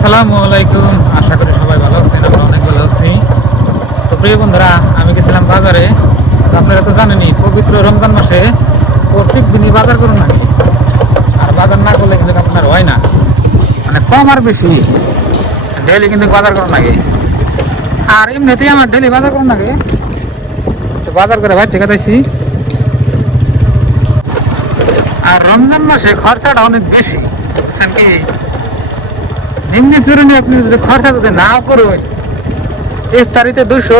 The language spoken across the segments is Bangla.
আসসালামু আলাইকুম। আশা করি সবাই ভালো আছেন, আমরা অনেক ভালো আছি। তো প্রিয় বন্ধুরা, আমি গেছিলাম বাজারে। তো আপনারা তো জানেনই, পবিত্র রমজান মাসে প্রত্যেক দিনই বাজার করুন নাকি, আর বাজার না করলে কিন্তু আপনার হয় না, মানে কম আর বেশি ডেইলি কিন্তু বাজার করুন নাকি। আর এমনিতেই আমার ডেইলি বাজার করুন নাকি, তো বাজার করে ভাই ঠিক আছে। আর রমজান মাসে খরচাটা অনেক বেশি, বুঝছেন কি? নিম্নে চুরুনি আপনি যদি খরচা যদি নাও করুন, ইফতারিতে 200,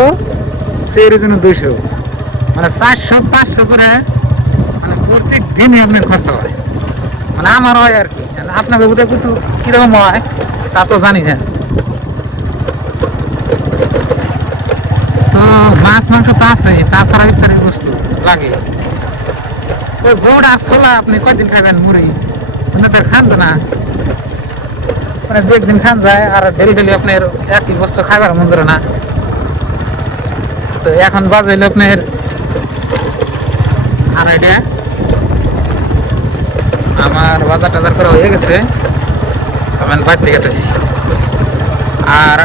সেই জন্য 200, মানে 400-500 করে, মানে প্রত্যেক দিনই আপনার খরচা হয়। মানে আমার হয় আর কি, আপনাকে বোধহয় কিন্তু কীরকম হয় তা তো জানি না। তো মাছ মাংস তো আছে, তাছাড়া ইফতারির বস্তু লাগে। ওই বোর্ড আর ছোলা আপনি কয়দিন খাবেন? মুড়ি আপনাদের খান তো না, মানে দু একদিন খান যায়, আর ডেলি ডেলি আপনার একই বস্তু খাবার মন ধরে না। তো এখন বাজে হইলে আপনার 2:30। আমার বাজার টাজার করা হয়ে গেছে, আমি বাড়িতে গেতেছি। আর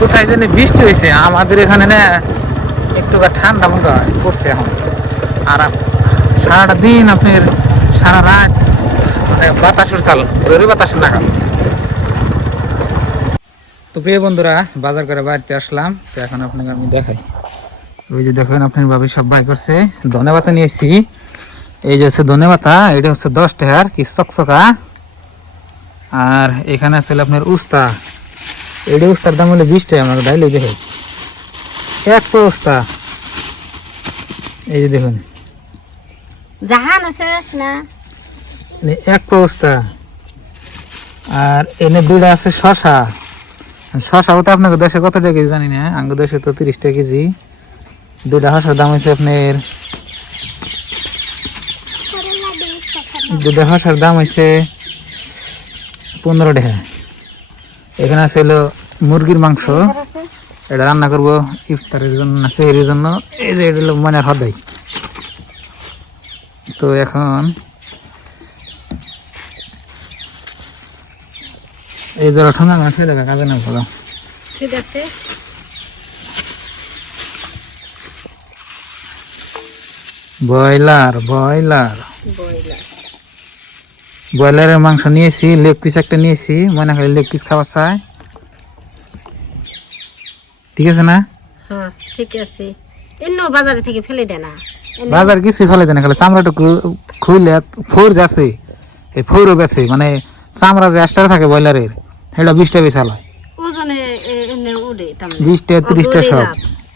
কোথায় জানি বৃষ্টি হয়েছে আমাদের এখানে না, একটু ঠান্ডা মতো পড়ছে এখন। আর সারাটা দিন আপনার সারা রাত মানে বাতাসের চাল, জোরে বাতাসের নাগাল। তো প্রিয় বন্ধুরা, বাজার করে বাড়িতে আসলাম। তো এখন আপনাকে আমি দেখাই, ওই যে দেখেন আপনার ভাবি সব বাই করছে। ধনে পাতা নিয়েছি, এই যে হচ্ছে ধনে পাতা, এটা হচ্ছে 10 টাকার কি চকচকা। আর এখানে আছে আপনার উস্তা, এটা উস্তার দাম হলো 20 টাকা। আমাকে ডাইলে দেখে এক উস্তা, এই যে দেখুন জাহান আছে না এক উস্তা। আর এনে দুইটা আছে শশা। শশা তো আপনাকে দেশে কত টাকা কেজি জানি না, আঙ্গ দেশে তো 30 টাকা কেজি। দুইটা শশার দাম হচ্ছে আপনার, দুইটা শশার দাম হচ্ছে 15 টাকা। এখানে আছে হলো মুরগির মাংস, এটা রান্না করবো ইফতারের জন্য, সেহরির জন্য। এই যে এটা হলো মনের হদাই। তো এখন এই ধরো ঠান্ডা মাছ হয়ে দেখা কাজে না ভালো। ঠিক আছে ব্রয়লার ব্রয়লার বইলা ব্রয়লারের মাংস নিয়েছি, লেগ পিস একটা নিয়েছি, মনে হয় লেগ পিস খাওয়া চাই। ঠিক আছে না? হ্যাঁ ঠিক আছে। এন্ন বাজারে থেকে ফেলে দে না। বাজার কিছুই ফেলে দেয় না, খালি চামড়াটুকু খুইলে ফোর যাচ্ছে, এই ফোরও বেছে, মানে চামড়া যে এক্সট্রা থাকে ব্রয়লারের, সেটা 20 টাকা বেচাল হয়। ওজনে এনে উড়ে তামনে 20 টাকা 30 টাকা সব।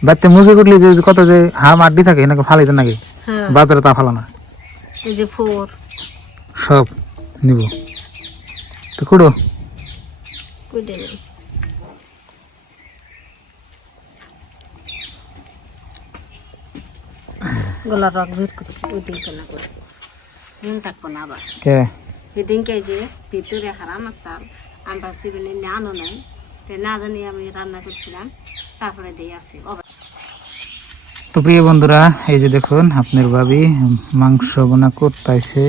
বাড়িতে মুরগি কুটলি যে কত যে হাড় মাড্ডি থাকে, এনাকে ফালাইতে নাকি, হ্যাঁ বাজারে তা ফালো না। এই যে ফোর সব নিব তো কুড়ো। কুইডে নেই। গলা রক ভিড় করে ওই দিনকে না করে দিন থাকবো না আবার। কে সেদিনকে যে ভিতরে হারাম আসাল আমরা সিভিলে আনো নাই, তো না জানি আমি রান্না করছিলাম, তারপরে দিয়ে আসি। তো প্রিয় বন্ধুরা, এই যে দেখুন আপনার ভাবি মাংস বোনা করতেছে।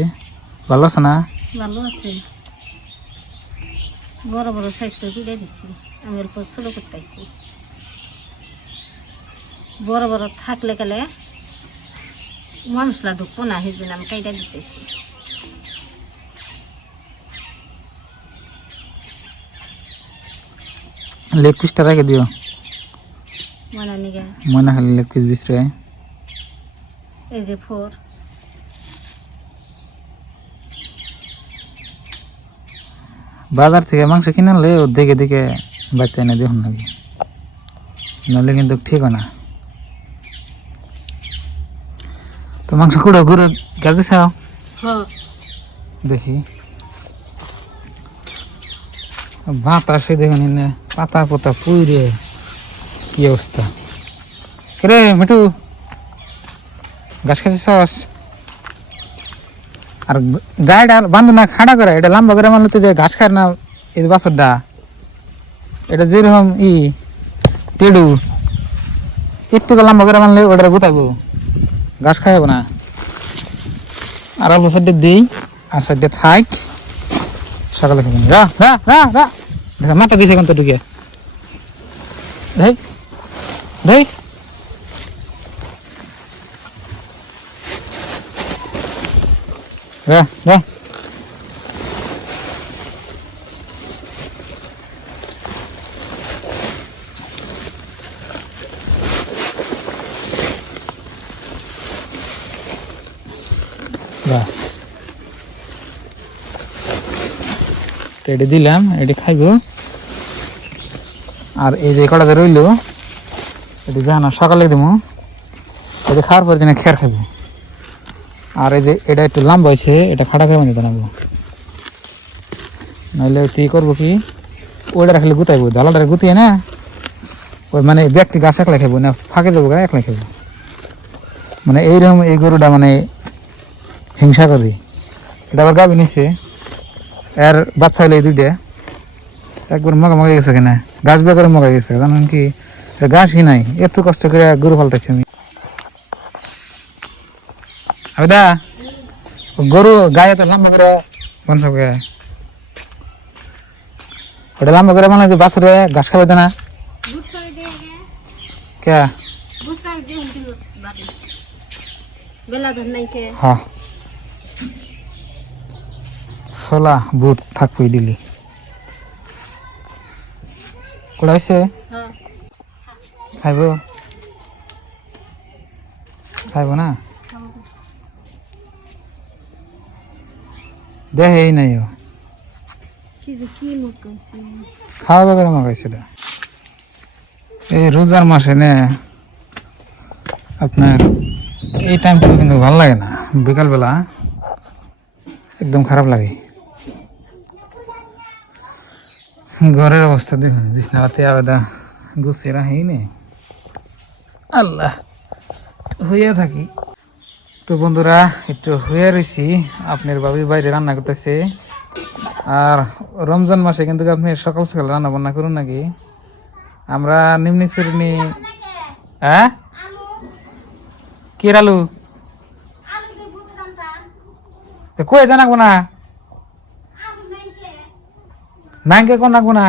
ভালো আছে না? ভালো আছে, বড় বড় সাইজ করে কুড়ে দিছি, আমি অল্প ছোট করতেছি। বড় বড় থাকলে গেলে মশলা ঢুকবো না, সেই জন্য আমি কাইটা দিতেছি। লেগ পিসটা রেখে দিও, মনে নিগে। মনে খালি লেগ পিস বিচরে। এই যে ফোর বাজার থেকে মাংস কিনে আনলে ও দেখে দেখে বাচ্চা এনে দেখুন নাকি, নাহলে কিন্তু ঠিক হয় না। তো মাংস কুড়ো ঘুরে গাড়ি খাও দেখি। বাতাসে দেখুন এনে পাতা পাতা পুইরে কি অবস্থা। রে মিঠু, ঘাস খাচ্ছে সস? আর গাড়িটা বান্ধব না খাড়া করে, এটা লম্বা করে মানলে তো যে ঘাস খায় না, এই বাছরটা এটা যেরকম টেডু, একটু লম্বা করে মানলে ওটা গোতাইবো, ঘাস খাইব না। আর অল্প সাইডে দিই, আর সাইডে থাক, সকালে খাবেন। রা রা রা রা দেখা মাথা দিছে এখন তো ঢুকে দেখ দেখ রা রা বাস তো এটা দিলাম, এটা খাইব। আর এই যে কটাতে রইল এটা জানা সকালে দেবো, এটা খাওয়ার পর যেন খেয়ার খাবো। আর এই যে এটা একটু লম্বা হয়েছে, এটা খাটা খাইব নিতে নামবো, নাহলে তুই করবো কি ওইটা রাখলে গুতাইবো, দালাটা গুতিয়ে না ওই মানে ব্যক্তি গাছ একলাই খাইবো না, ফাঁকে যাবো গা একলাই খাইবো। মানে এইরকম এই গরুটা মানে হিংসা করি। এটা আবার গাবি নিচ্ছে, এর বাচ্চা হইলে এই দুইটা একবার মগা মগা গেছে কিনা, গাছ বেয়া করে মগা গেছে, জানেন কি গাছই নাই, এত কষ্ট করে গরু পাল্টাইছি আমি। দা গরু গায়ে তো লম্বা করে বঞ্চ করে, ওটা লম্বা করে মানে বাছরে ঘাস খাবে না কে? হ্যাঁ ছোলা বুট থাকবই দিলি কোড়াইছে খাইব খাইব না দেহে এই নাই খাওয়া করে মাগাইছিল এই রোজার মাসে নে আপনার এই টাইমটা কিন্তু ভালো লাগে না, বিকালবেলা একদম খারাপ লাগে। ঘরের অবস্থা দেখুন, বিছনাতে আলাদা গুছিয়ে রাখি নে আল্লাহ হইয়া থাকি। তো বন্ধুরা একটু হয়ে রয়েছি, আপনার বাবুর বাইরে রান্না করতেছে। আর রমজান মাসে কিন্তু আপনি সকাল সকাল রান্না বান্না করুন নাকি? আমরা নিম্নি শ্রেণী হ্যাঁ কি আলু কয়ে জানাবো না নাইকে কোন রাখবো না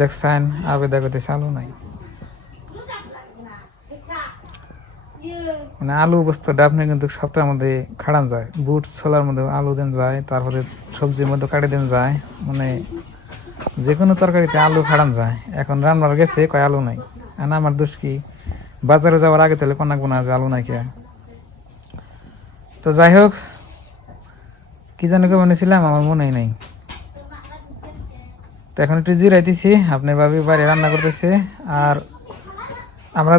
দেখছেন আবেদা করতে চালু নাই, মানে আলু বস্তুটা আপনি কিন্তু সবটার মধ্যে খাড়ান যায়, বুট ছোলার মধ্যে আলু দেন যায়, তারপরে সবজির মধ্যে কাটে দেন যায়, মানে যে কোনো তরকারিতে আলু খাড়ান যায়। এখন রান্নার গেছে কয় আলু নাই, আর আমার দোষ কি বাজারে যাওয়ার আগে তাহলে কোন রাখবো না যে আলু নাই কে। তো যাই হোক কি যেন কে বানিয়েছিলাম আমার মনেই নাই। তো এখন একটু জিরাইতেছি, আপনার ভাবি বাড়ি রান্না করতেছে। আর আমরা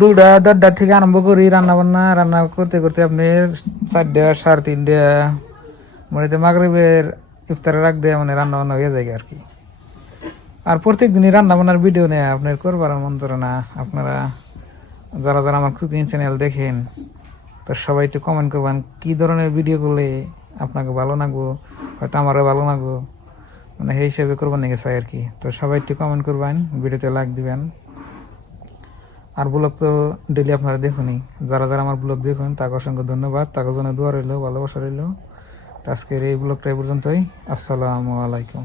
2টা থেকে আরম্ভ করি রান্না করতে করতে আপনি 4টা 3:30 মানে মাগরিবের ইফতারে রাখ দেয়, মানে রান্না বান্না হয়ে যায় আর কি। আর প্রত্যেক দিনই রান্না বান্নার ভিডিও নেয় আপনার করবার মন ধরে না। আপনারা যারা যারা আমার কুকিং চ্যানেল দেখেন তো সবাই একটু কমেন্ট করবেন কী ধরনের ভিডিও করলে আপনাকে ভালো লাগবো, হয়তো আমারও ভালো লাগবো, মানে সেই হিসেবে করবেন নাকি চাই আর কি। তো সবাই একটু কমেন্ট করবেন, ভিডিওতে লাইক দিবেন। আর ব্লগ তো ডেলি আপনারা দেখুনই, যারা যারা আমার ব্লগ দেখুন তাকে অসংখ্য ধন্যবাদ, তাকে জন্য দোয়া রইল, ভালোবাসা রইল। আজকের এই ব্লগটা এই পর্যন্তই। আসসালামু আলাইকুম।